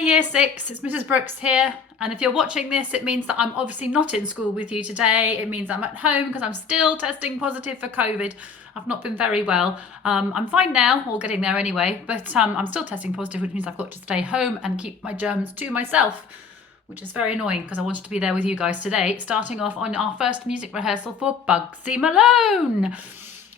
Year 6, it's Mrs. Brooks here, and if you're watching this it means that I'm obviously not in school with you today. It means I'm at home because I'm still testing positive for COVID. I've not been very well. I'm fine now, or getting there anyway, but I'm still testing positive, which means I've got to stay home and keep my germs to myself, which is very annoying because I wanted to be there with you guys today, starting off on our first music rehearsal for Bugsy Malone.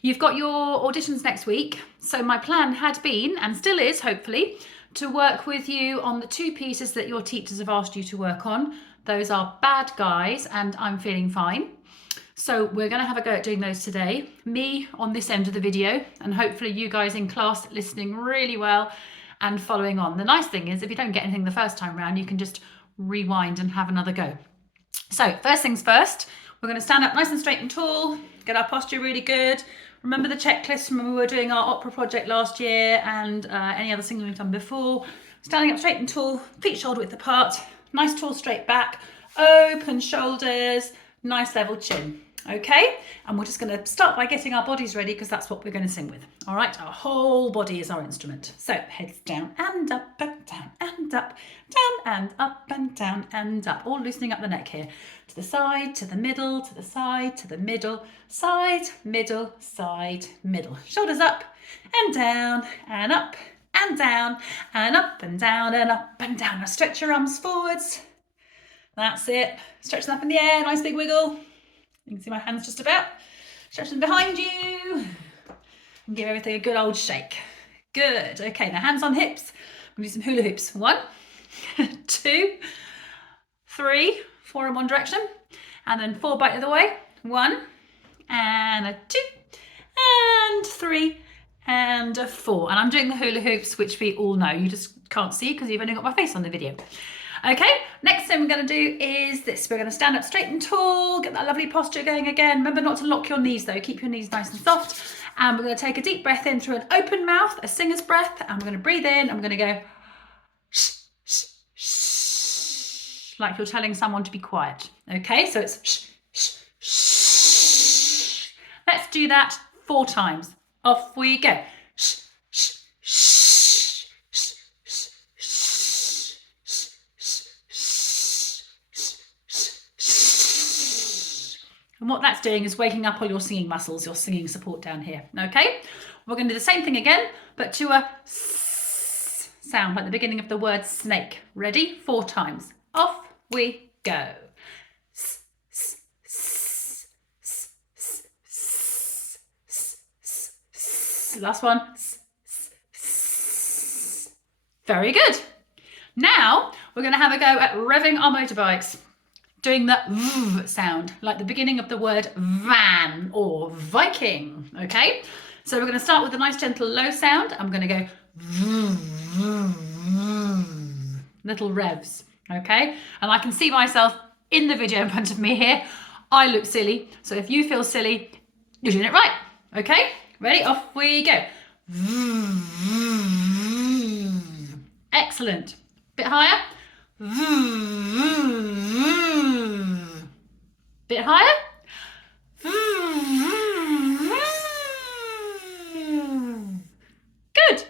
You've got your auditions next week, so my plan had been, and still is hopefully, to work with you on the 2 pieces that your teachers have asked you to work on. Those are Bad Guys and I'm Feeling Fine. So we're going to have a go at doing those today. Me on this end of the video, and hopefully you guys in class listening really well and following on. The nice thing is if you don't get anything the first time round, you can just rewind and have another go. So first things first, we're going to stand up nice and straight and tall, get our posture really good. Remember the checklist from when we were doing our opera project last year and any other singing we've done before. Standing up straight and tall, feet shoulder width apart, nice tall straight back, open shoulders, nice level chin. Okay, and we're just going to start by getting our bodies ready because that's what we're going to sing with. All right, our whole body is our instrument. So heads down and up and down and up, down and up and down and up. All loosening up the neck here. To the side, to the middle, to the side, to the middle, side, middle, side, middle. Shoulders up and down and up and down and up and down and up and down. Now stretch your arms forwards. That's it. Stretch them up in the air. Nice big wiggle. You can see my hands just about. Stretch them behind you. And give everything a good old shake. Good. Okay, now hands on hips. We'll do some hula hoops. 1, 2, 3, 4 in one direction. And then 4 back the other way. 1, and a 2, and 3, and a 4. And I'm doing the hula hoops, which we all know. You just can't see because you've only got my face on the video. Okay, next thing we're going to do is this. We're going to stand up straight and tall, get that lovely posture going again. Remember not to lock your knees though, keep your knees nice and soft. And we're going to take a deep breath in through an open mouth, a singer's breath, and we're going to breathe in, and we're going to go shh, shh, shh, like you're telling someone to be quiet. Okay, so it's shh, shh, shh. Let's do that 4 times. Off we go. Shh, shh, shh. And what that's doing is waking up all your singing muscles, your singing support down here. Okay, we're going to do the same thing again, but to a s sound, like the beginning of the word snake. Ready? 4 times. Off we go. S, s, s, s, s, s, s, s, s. Last one. S, s, s. Very good. Now we're going to have a go at revving our motorbikes. Doing the v sound, like the beginning of the word van or Viking, okay? So we're going to start with a nice gentle low sound. I'm going to go little revs, okay? And I can see myself in the video in front of me here. I look silly, so if you feel silly, you're doing it right, okay? Ready? Off we go. Excellent. Bit higher. Bit higher. Good.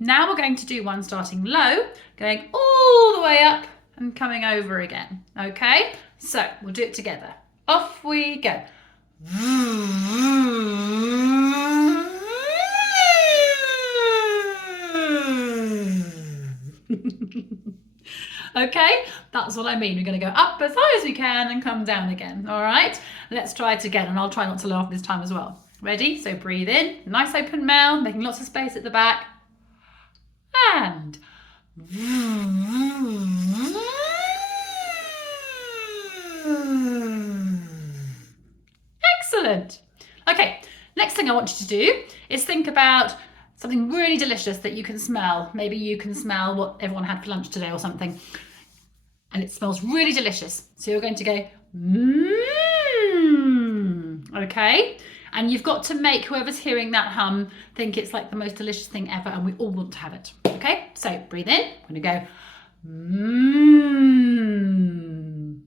Now we're going to do one starting low, going all the way up and coming over again. Okay, so we'll do it together. Off we go. Okay, that's what I mean. We're going to go up as high as we can and come down again. All right, let's try it again, and I'll try not to laugh this time as well. Ready? So breathe in, nice open mouth, making lots of space at the back. And excellent. Okay, next thing I want you to do is think about something really delicious that you can smell. Maybe you can smell what everyone had for lunch today or something. And it smells really delicious. So you're going to go, okay? And you've got to make whoever's hearing that hum think it's like the most delicious thing ever and we all want to have it, okay? So breathe in, I'm gonna go,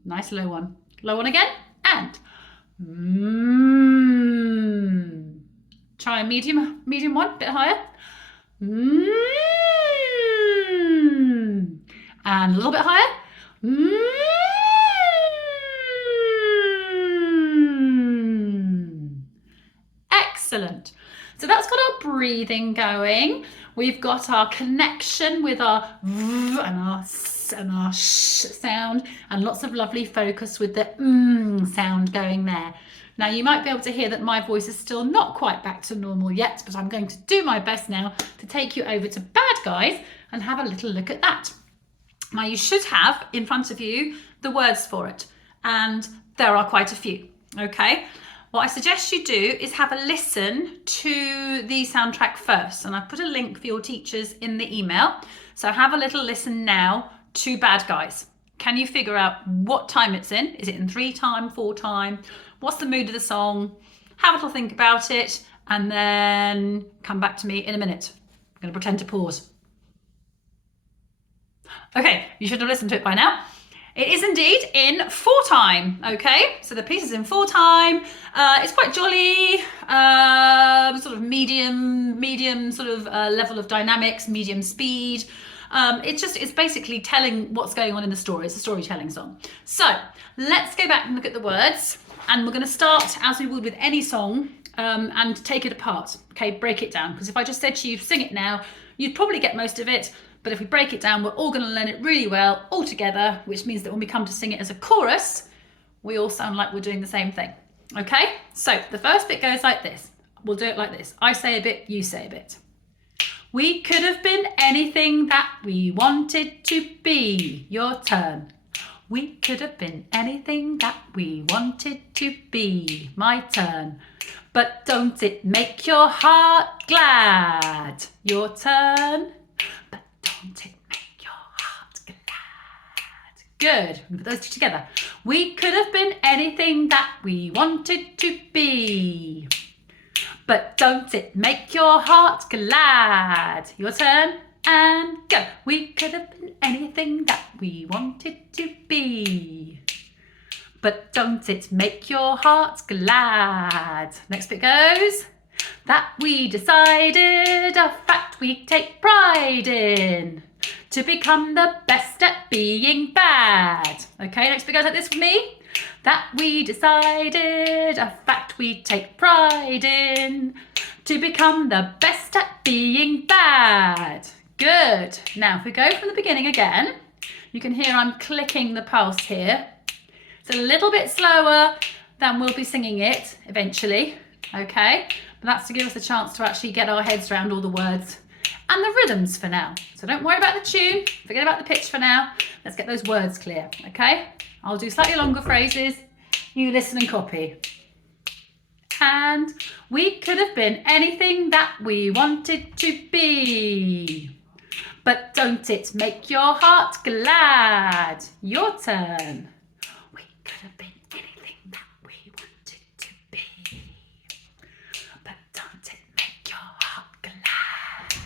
nice low one. Low one again, and try a medium one, a bit higher. And a little bit higher. Mm. Excellent. So that's got our breathing going. We've got our connection with our v and our s and our sh sound, and lots of lovely focus with the sound going there. Now you might be able to hear that my voice is still not quite back to normal yet, but I'm going to do my best now to take you over to Bad Guys and have a little look at that. Now you should have in front of you the words for it, and there are quite a few, okay? What I suggest you do is have a listen to the soundtrack first, and I've put a link for your teachers in the email. So have a little listen now to Bad Guys. Can you figure out what time it's in? Is it in 3 time, 4 time? What's the mood of the song? Have a little think about it, and then come back to me in a minute. I'm going to pretend to pause. Okay, you should have listened to it by now. It is indeed in 4 time, okay? So the piece is in 4 time. It's quite jolly, sort of medium sort of level of dynamics, medium speed. It's basically telling what's going on in the story. It's a storytelling song. So let's go back and look at the words. And we're going to start, as we would with any song, and take it apart, okay? Break it down. Because if I just said to you, sing it now, you'd probably get most of it. But if we break it down, we're all going to learn it really well all together, which means that when we come to sing it as a chorus, we all sound like we're doing the same thing. Okay? So the first bit goes like this. We'll do it like this. I say a bit, you say a bit. We could have been anything that we wanted to be. Your turn. We could have been anything that we wanted to be. My turn. But don't it make your heart glad? Your turn. Don't it make your heart glad? Good. Put those two together. We could have been anything that we wanted to be. But don't it make your heart glad? Your turn and go. We could have been anything that we wanted to be. But don't it make your heart glad? Next bit goes. That we decided, a fact we take pride in, to become the best at being bad. Okay, next bit goes like this for me. That we decided, a fact we take pride in, to become the best at being bad. Good. Now, if we go from the beginning again, you can hear I'm clicking the pulse here. It's a little bit slower than we'll be singing it eventually, okay? But that's to give us a chance to actually get our heads around all the words and the rhythms for now. So don't worry about the tune, forget about the pitch for now. Let's get those words clear, okay? I'll do slightly longer phrases. You listen and copy. And we could have been anything that we wanted to be. But don't it make your heart glad? Your turn. We could have been anything that we wanted to be. But don't it make your heart glad?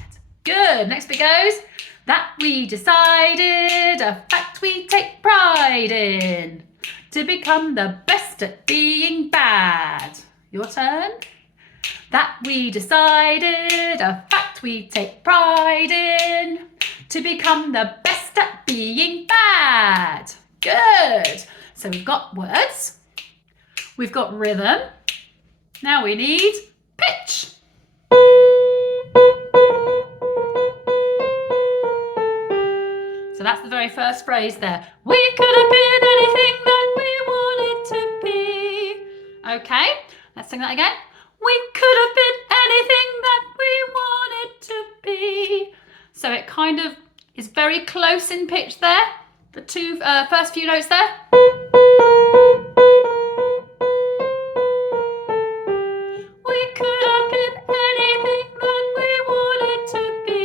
Good. Next bit goes. That we decided, a fact we take pride in, to become the best at being bad. Your turn. That we decided, a fact we take pride in, to become the best at being bad. Good. So we've got words, we've got rhythm, now we need pitch. So that's the very first phrase there. We could have been anything that we wanted to be. Okay, let's sing that again. We could have been anything that we wanted to be. So it kind of is very close in pitch there. The two first few notes there. We could have been anything that we wanted to be.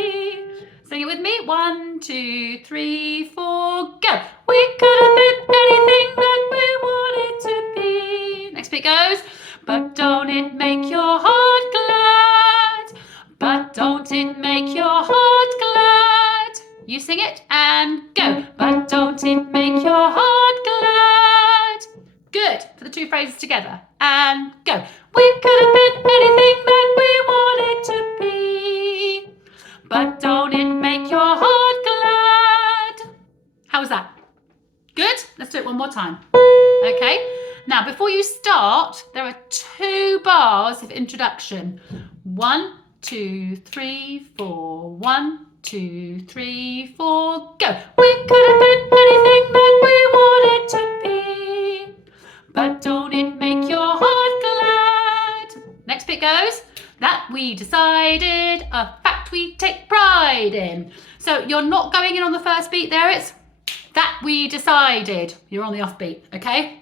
Sing it with me. 1, 2, 3, 4, go. We could have been anything that we wanted to be. Next bit goes. But don't it make your heart glad? But don't it make your heart glad? You sing it and go. But don't it make your heart glad? Good. For the two phrases together. And go. We could have been anything that we wanted to be. But don't it make your heart glad? more time. Okay, now before you start, there are 2 bars of introduction. 1, 2, 3, 4. 1, 2, 3, 4, go. We could have been anything that we wanted to be, but don't it make your heart glad? Next bit goes, that we decided, a fact we take pride in. So you're not going in on the first beat there, it's that we decided. You're on the off beat, okay?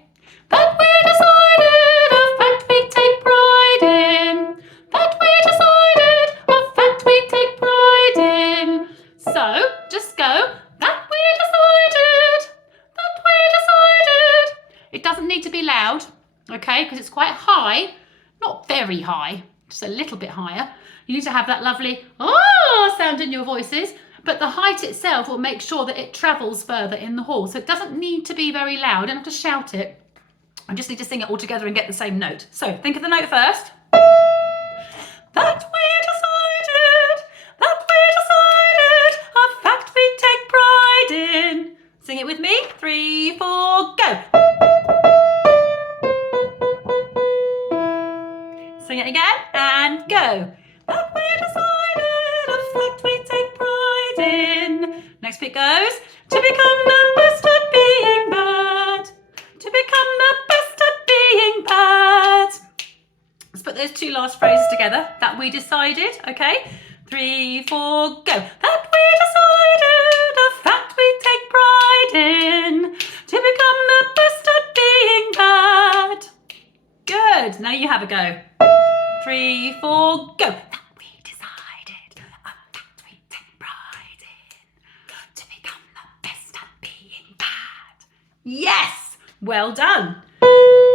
That we decided, a fact we take pride in. That we decided, a fact we take pride in. So just go, that we decided, that we decided. It doesn't need to be loud, okay? Because it's quite high, not very high, just a little bit higher. You need to have that lovely sound in your voices, but the height itself will make sure that it travels further in the hall. So it doesn't need to be very loud. I don't have to shout it. I just need to sing it all together and get the same note. So think of the note first. That we decided, a fact we take pride in. Sing it with me. 3, 4, go. Sing it again and go. That we decided, a fact we take pride in. Next bit goes, to become the best at being bad. To become the best at being bad. Let's put those 2 last phrases together. That we decided, okay? 3, 4, go. That we decided, a fact we take pride in. To become the best at being bad. Good, now you have a go. 3, 4, go. That we decided, a fact we take pride in. To become the best at being bad. Yes, well done.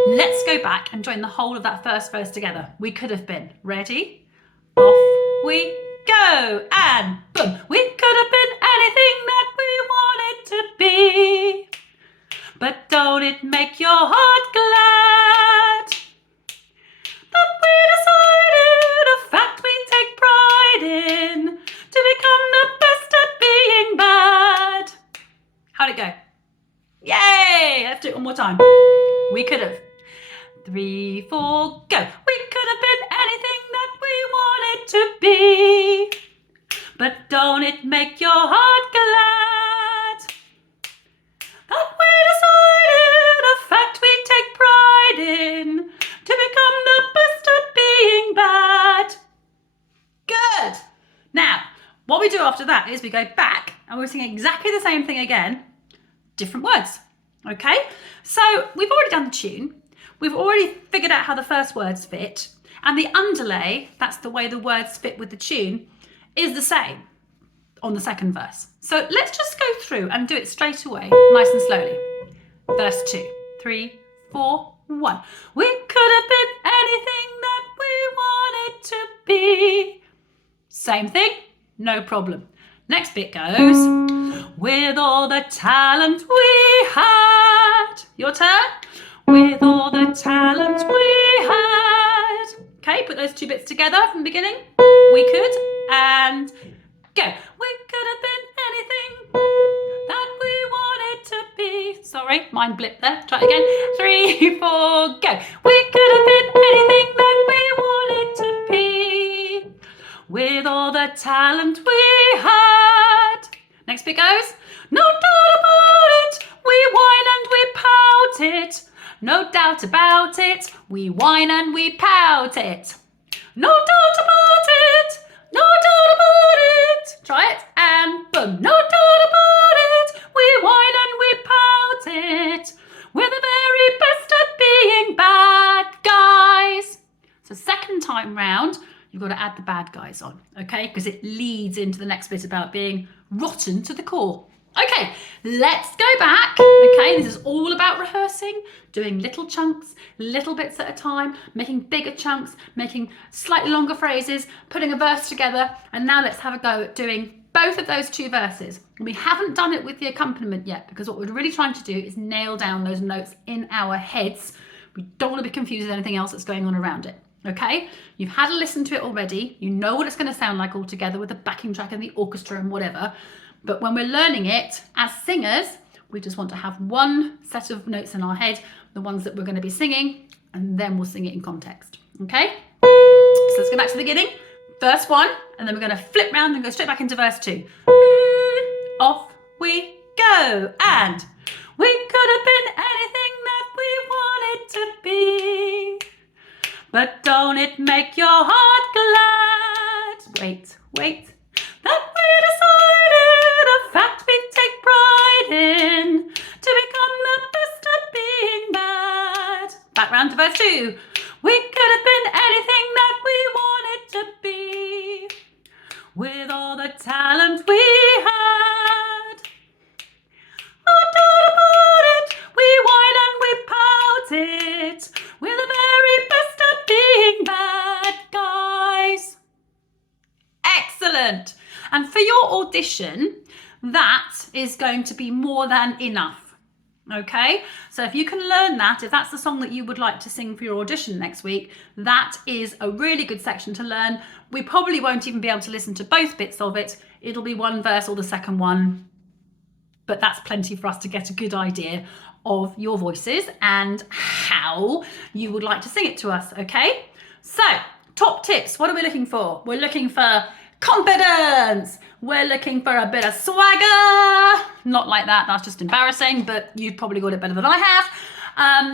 Let's go back and join the whole of that first verse together. We could have been. Ready? Off we go. And boom. We could have been anything that we wanted to be. But don't it make your heart glad? That we decided, a fact we take pride in. To become the best at being bad. How'd it go? Yay! Let's do it one more time. We could have. 3, 4, go. We could have been anything that we wanted to be. But don't it make your heart glad? That we decided, a fact we take pride in. To become the best at being bad. Good. Now, what we do after that is we go back and we're singing exactly the same thing again. Different words, okay? So we've already done the tune. We've already figured out how the first words fit. And the underlay, that's the way the words fit with the tune, is the same on the second verse. So let's just go through and do it straight away, nice and slowly. Verse 2, 3, 4, 1. We could have been anything that we wanted to be. Same thing, no problem. Next bit goes, with all the talent we had. Your turn. With all the talent we had. Okay, put those 2 bits together from the beginning. We could, and go. We could have been anything that we wanted to be. Sorry, mine blipped there. Try it again. 3, 4, go. We could have been anything that we wanted to be. With all the talent we had. Next bit goes, no doubt about it, we whine and we pout it. No doubt about it, we whine and we pout it. No doubt about it, no doubt about it. Try it, and boom. No doubt about it, we whine and we pout it. We're the very best at being bad guys. So second time round, you've got to add the bad guys on, okay? Because it leads into the next bit about being rotten to the core. Okay, let's go back. Okay, this is all about rehearsing, doing little chunks, little bits at a time, making bigger chunks, making slightly longer phrases, putting a verse together. And now let's have a go at doing both of those 2 verses. We haven't done it with the accompaniment yet, because what we're really trying to do is nail down those notes in our heads. We don't want to be confused with anything else that's going on around it. Okay, you've had a listen to it already. You know what it's going to sound like all together with the backing track and the orchestra and whatever. But when we're learning it as singers, We just want to have one set of notes in our head, the ones that we're going to be singing, and then we'll sing it in context. Okay? So let's go back to the beginning. Verse 1, and then we're going to flip round and go straight back into verse 2. Off we go. And we could have been anything that we wanted to be. But don't it make your heart glad? Wait. That we decided, a fact we take pride in, to become the best at being bad. Back round to verse 2. We could have been anything that we wanted to be, with all the talent we had. No doubt about it, we whine and we pout it. We're the very best at being bad guys. Excellent. And for your audition, that is going to be more than enough. Okay, so if you can learn that, if that's the song that you would like to sing for your audition next week, that is a really good section to learn. We probably won't even be able to listen to both bits of it. It'll be one verse or the second one, but that's plenty for us to get a good idea of your voices and how you would like to sing it to us. Okay, so top tips, what are we looking for? We're looking for confidence. We're looking for a bit of swagger. Not like that, that's just embarrassing, but you've probably got it better than I have.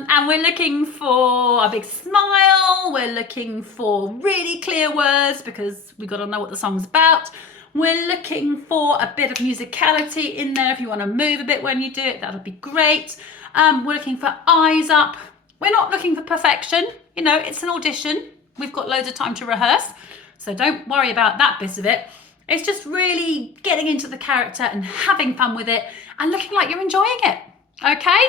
And we're looking for a big smile. We're looking for really clear words because we've got to know what the song's about. We're looking for a bit of musicality in there. If you want to move a bit when you do it, that would be great. We're looking for eyes up. We're not looking for perfection. You know, it's an audition. We've got loads of time to rehearse. So don't worry about that bit of it. It's just really getting into the character and having fun with it and looking like you're enjoying it, okay?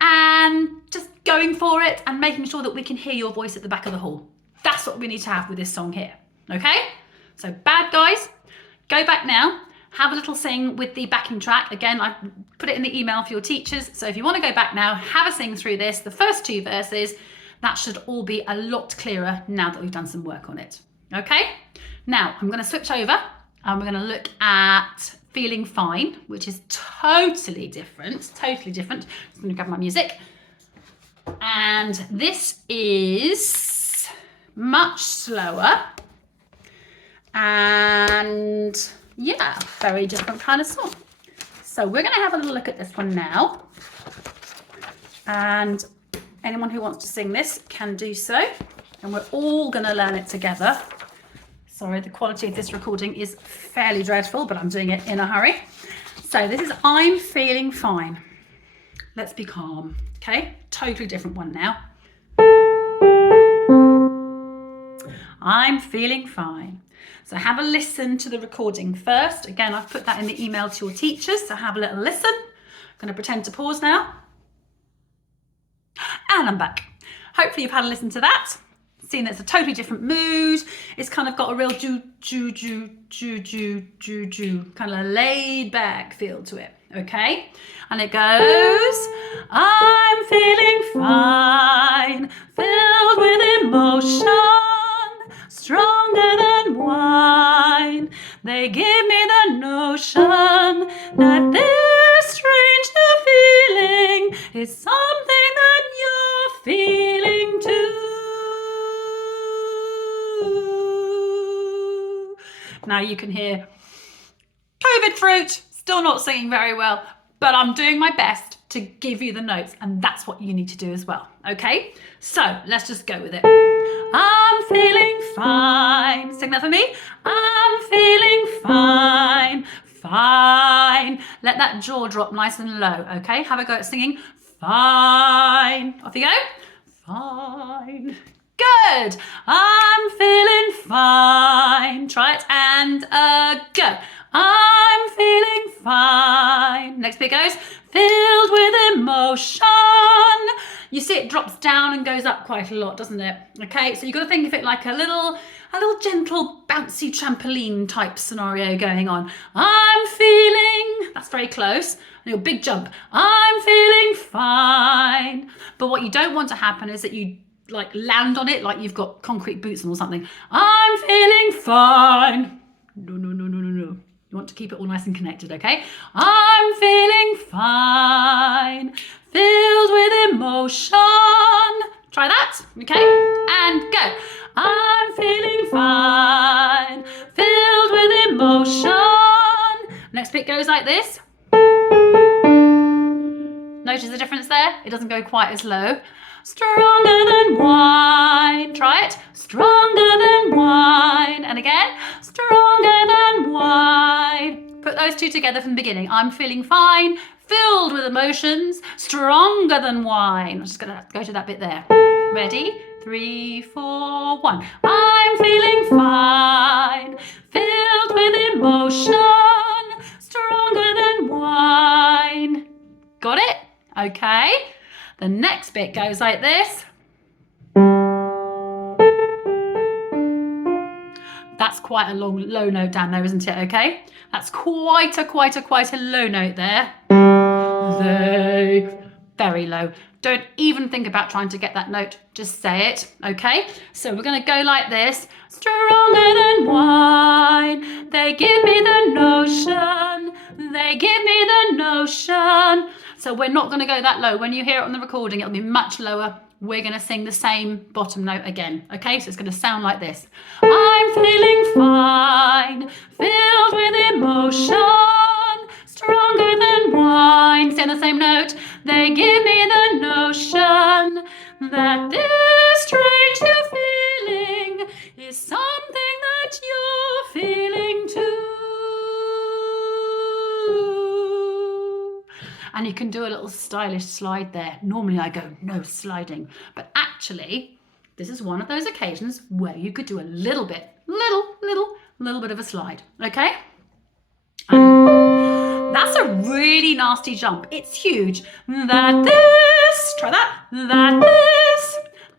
And just going for it and making sure that we can hear your voice at the back of the hall. That's what we need to have with this song here, okay? So bad guys, go back now, have a little sing with the backing track. Again, I put it in the email for your teachers. So if you want to go back now, have a sing through this, the first 2 verses. That should all be a lot clearer now that we've done some work on it. Okay, now I'm going to switch over and we're going to look at Feeling Fine, which is totally different. Just going to grab my music. And this is much slower and yeah, very different kind of song. So we're going to have a little look at this one now. And anyone who wants to sing this can do so. And we're all going to learn it together. Sorry, the quality of this recording is fairly dreadful, but I'm doing it in a hurry. So this is I'm Feeling Fine. Let's be calm, okay? Totally different one now. I'm feeling fine. So have a listen to the recording first. Again, I've put that in the email to your teachers, so have a little listen. I'm going to pretend to pause now. And I'm back. Hopefully you've had a listen to that. Seeing that it's a totally different mood. It's kind of got a real kind of laid back feel to it, okay? And it goes, I'm feeling fine, filled with emotion, stronger than wine. They give me the notion that this strange new feeling is something that you're feeling too. Now you can hear COVID fruit, still not singing very well, but I'm doing my best to give you the notes, and that's what you need to do as well, okay? So let's just go with it. I'm feeling fine. Sing that for me. I'm feeling fine, fine. Let that jaw drop nice and low, okay? Have a go at singing fine. Off you go. Fine. Good. I'm feeling fine. Try it and go. I'm feeling fine. Next bit goes, filled with emotion. You see it drops down and goes up quite a lot, doesn't it? Okay, so you've got to think of it like a little gentle bouncy trampoline type scenario going on. I'm feeling, that's very close. And your big jump. I'm feeling fine. But what you don't want to happen is that you like land on it like you've got concrete boots on or something. I'm feeling fine. No. You You want to keep it all nice and connected, okay? I'm feeling fine, filled with emotion. Try that, okay? And go. I'm feeling fine, filled with emotion. Next bit goes like this. Notice the difference there? It doesn't go quite as low. Stronger than wine. Try it. Stronger than wine. And again, stronger than wine. Put those two together from the beginning. I'm feeling fine, filled with emotions, stronger than wine. I'm just going to go to that bit there. Ready? 3, 4, 1. I'm feeling fine, filled with emotion, stronger than wine. Got it? Okay. The next bit goes like this. That's quite a long, low note down there, isn't it? Okay. That's quite a low note there. They, very low. Don't even think about trying to get that note. Just say it. Okay. So we're going to go like this. Stronger than wine. They give me the notion. They give me the notion. So we're not going to go that low. When you hear it on the recording, it'll be much lower. We're going to sing the same bottom note again. Okay, so it's going to sound like this. I'm feeling fine, filled with emotion, stronger than wine. Say the same note. They give me the notion that this strange new feeling is something that you're feeling too. And you can do a little stylish slide there. Normally I go, no sliding. But actually, this is one of those occasions where you could do a little bit of a slide. Okay? That's a really nasty jump. It's huge. That this, try that.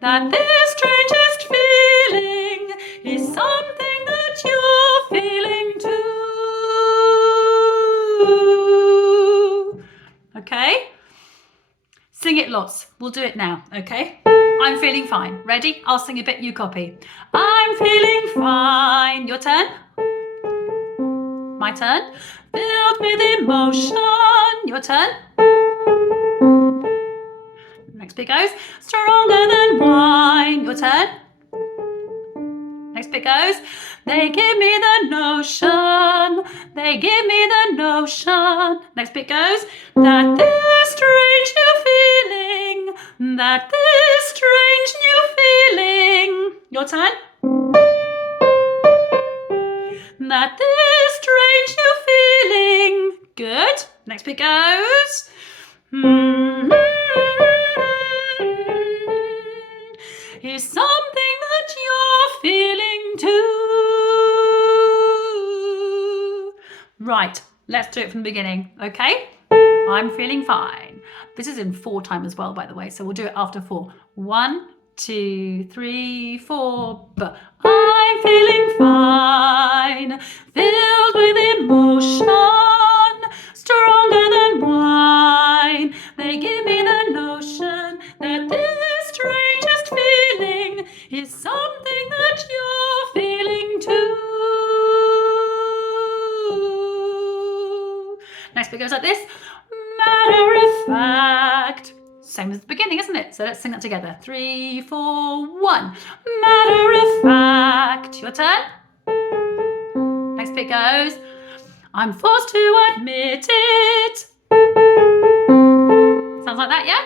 That this strangest feeling is something that you're feeling too. Okay? Sing it lots. We'll do it now, okay? I'm feeling fine. Ready? I'll sing a bit, you copy. I'm feeling fine. Your turn? My turn? Filled with emotion. Your turn? Next bit goes. Stronger than wine. Your turn? Next bit goes. They give me the notion. They give me the notion. Next bit goes. That this strange new feeling. That this strange new feeling. Your turn. That this strange new feeling. Good. Next bit goes. Is something that you're feeling too. Right, let's do it from the beginning, okay? I'm feeling fine. This is in 4 time as well, by the way, so we'll do it after 4. 1, 2, 3, 4, but I'm feeling fine, filled with emotion, stronger than wine. They give me the notion that this strangest feeling is something that you're feeling too. Next bit goes like this. Matter of fact. Same as the beginning, isn't it? So let's sing that together. 3, 4, 1. Matter of fact. Your turn. Next bit goes. I'm forced to admit it. Sounds like that, yeah?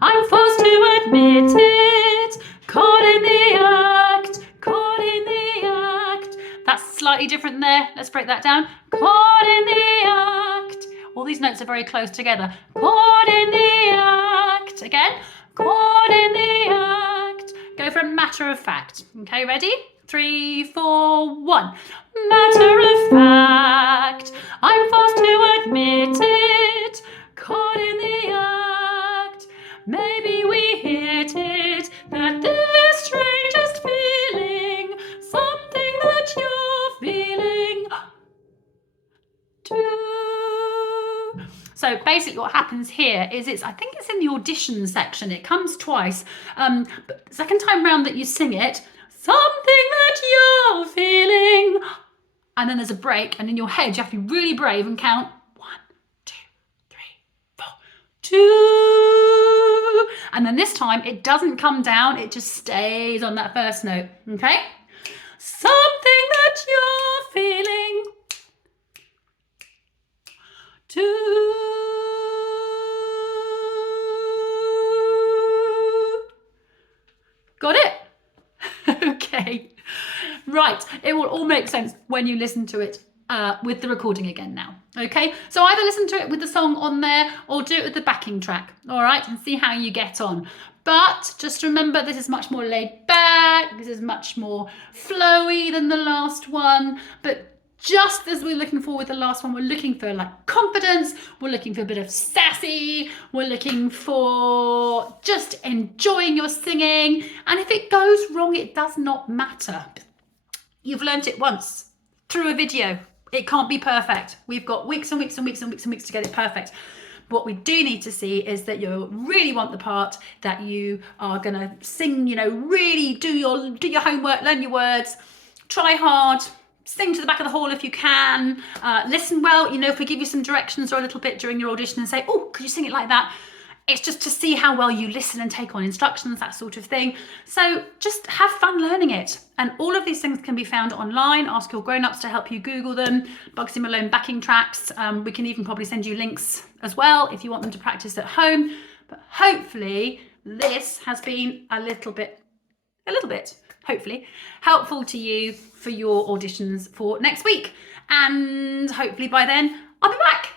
I'm forced to admit it. Caught in the act. Caught in the act. That's slightly different there. Let's break that down. Caught in the act. All these notes are very close together. Caught in the act. Again. Caught in the act. Go for a matter of fact. Okay, ready? 3, 4, 1. Matter of fact. I'm forced to admit it. Caught in the act. Maybe we hit it. That this strangest feeling. Something that you're feeling too. So basically what happens here is I think it's in the audition section. It comes twice. But the second time round that you sing it, something that you're feeling and then there's a break, and in your head you have to be really brave and count 1, 2, 3, 4, 2, and then this time it doesn't come down, it just stays on that first note. Okay, something that you're feeling to. Got it? Okay. Right, it will all make sense when you listen to it with the recording again now. Okay, so either listen to it with the song on there or do it with the backing track, all right, and see how you get on. But just remember, this is much more laid back, this is much more flowy than the last one, but just as we're looking for with the last one, we're looking for like confidence, we're looking for a bit of sassy, we're looking for just enjoying your singing. And if it goes wrong, it does not matter. You've learnt it once through a video. It can't be perfect. We've got weeks and weeks and weeks and weeks and weeks to get it perfect. What we do need to see is that you really want the part, that you are gonna sing, you know, really do your homework, learn your words, try hard, sing to the back of the hall if you can, listen well. You know, if we give you some directions or a little bit during your audition and say, oh, could you sing it like that? It's just to see how well you listen and take on instructions, that sort of thing. So just have fun learning it. And all of these things can be found online. Ask your grown-ups to help you Google them. Bugsy Malone backing tracks. We can even probably send you links as well if you want them to practice at home. But hopefully this has been a little bit, hopefully, helpful to you for your auditions for next week. And hopefully by then I'll be back.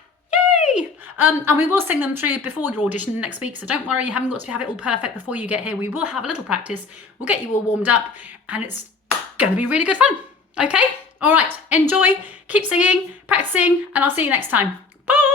Yay! And we will sing them through before your audition next week, so don't worry, you haven't got to have it all perfect before you get here. We will have a little practice, we'll get you all warmed up, and it's going to be really good fun. Okay? All right, enjoy, keep singing, practicing, and I'll see you next time. Bye!